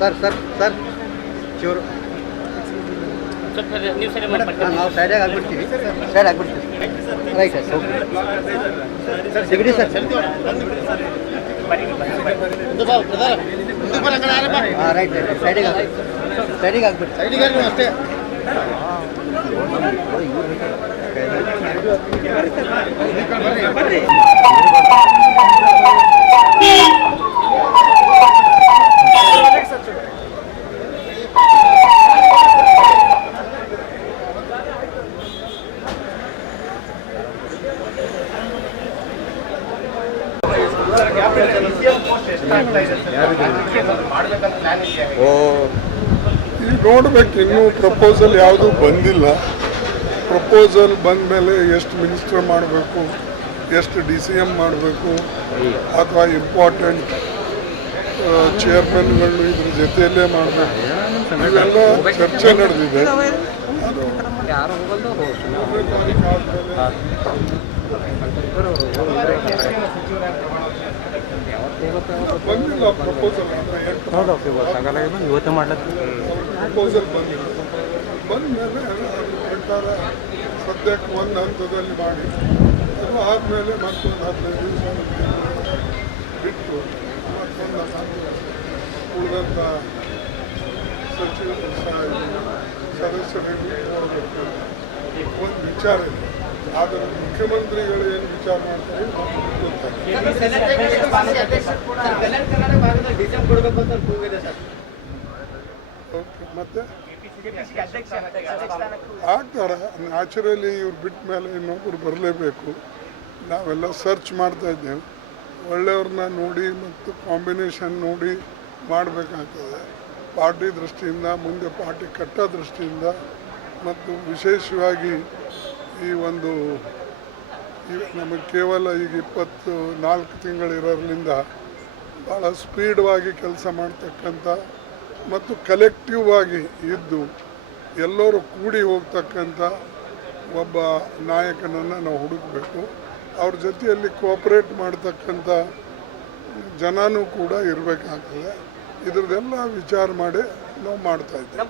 Sir sir sir ಚೂರು ನಾವು ಸೈಡಾಗಿ ಆಗ್ಬಿಡ್ತೀವಿ right sir okay ಸಿಗಡಿ ಸರ್ ಹಾಂ ರೈಟ್ ಸೈಡಿಗೆ ಆಗ್ಬಿಟ್ಟು ಅಷ್ಟೇ ಈಗ ನೋಡ್ಬೇಕು, ಇನ್ನೂ ಪ್ರಪೋಸಲ್ ಯಾವುದೂ ಬಂದಿಲ್ಲ. ಪ್ರಪೋಸಲ್ ಬಂದ ಮೇಲೆ ಎಷ್ಟು ಮಿನಿಸ್ಟರ್ ಮಾಡಬೇಕು, ಎಷ್ಟು DCM ಮಾಡಬೇಕು, ಅಥವಾ ಇಂಪಾರ್ಟೆಂಟ್ ಚೇರ್ಮನ್ಗಳು ಇದ್ರ ಜೊತೆಯಲ್ಲೇ ಮಾಡಬೇಕು, ಇವೆಲ್ಲ ಚರ್ಚೆ ನಡೆದಿದೆ. ಬಂದಿಲ್ಲ ಪ್ರಪೋಸಲ್ ಇವತ್ತು ಮಾಡ್ಲಕ್ಕೆ ಪ್ರಪೋಸಲ್ ಬಂದಿಲ್ಲ. ಬಂದಮೇಲೆ ಪ್ರಕಾರ ಸದ್ಯಕ್ಕೆ ಒಂದು ಹಂತದಲ್ಲಿ ಮಾಡಿ, ಅದು ಆದಮೇಲೆ ಮತ್ತೊಂದು 15 ದಿವಸ ಬಿಟ್ಟು ಮತ್ತೊಂದು ಉಳಿದಂಥ ಸಚಿವರು ಸದಸ್ಯರಿಗೆ ನೋಡಬೇಕು. ಒಂದು ವಿಚಾರ ಇದೆ, ಆದರೆ ಮುಖ್ಯಮಂತ್ರಿಗಳು ಏನು ವಿಚಾರ ಮಾಡ್ತಾರೆ ಓಕೆ. ಮತ್ತೆ ಆಗ್ತಾರೆ ನ್ಯಾಚುರಲಿ. ಇವ್ರು ಬಿಟ್ಟ ಮೇಲೆ ಇನ್ನೊಬ್ಬರು ಬರಲೇಬೇಕು. ನಾವೆಲ್ಲ ಸರ್ಚ್ ಮಾಡ್ತಾ ಇದ್ದೇವೆ, ಒಳ್ಳೆಯವ್ರನ್ನ ನೋಡಿ ಮತ್ತು ಕಾಂಬಿನೇಷನ್ ನೋಡಿ ಮಾಡಬೇಕಾಗ್ತದೆ. ಪಾರ್ಟಿ ದೃಷ್ಟಿಯಿಂದ, ಮುಂದೆ ಪಾರ್ಟಿ ಕಟ್ಟೋ ದೃಷ್ಟಿಯಿಂದ, ಮತ್ತು ವಿಶೇಷವಾಗಿ ಈ ಒಂದು ನಮಗೆ ಕೇವಲ ಈಗ 24 ತಿಂಗಳಿರೋದ್ರಿಂದ ಭಾಳ ಸ್ಪೀಡ್ವಾಗಿ ಕೆಲಸ ಮಾಡ್ತಕ್ಕಂಥ ಮತ್ತು ಕಲೆಕ್ಟಿವ್ ಆಗಿ ಇದ್ದು ಎಲ್ಲರೂ ಕೂಡಿ ಹೋಗ್ತಕ್ಕಂಥ ಒಬ್ಬ ನಾಯಕನನ್ನು ನಾವು ಹುಡುಕಬೇಕು. ಅವ್ರ ಜೊತೆಯಲ್ಲಿ ಕೋಆಪ್ರೇಟ್ ಮಾಡ್ತಕ್ಕಂಥ ಜನನೂ ಕೂಡ ಇರಬೇಕಾಗ್ತದೆ. ಇದ್ರದ್ದೆಲ್ಲ ವಿಚಾರ ಮಾಡಿ ನಾವು ಮಾಡ್ತಾಯಿದ್ದೀವಿ.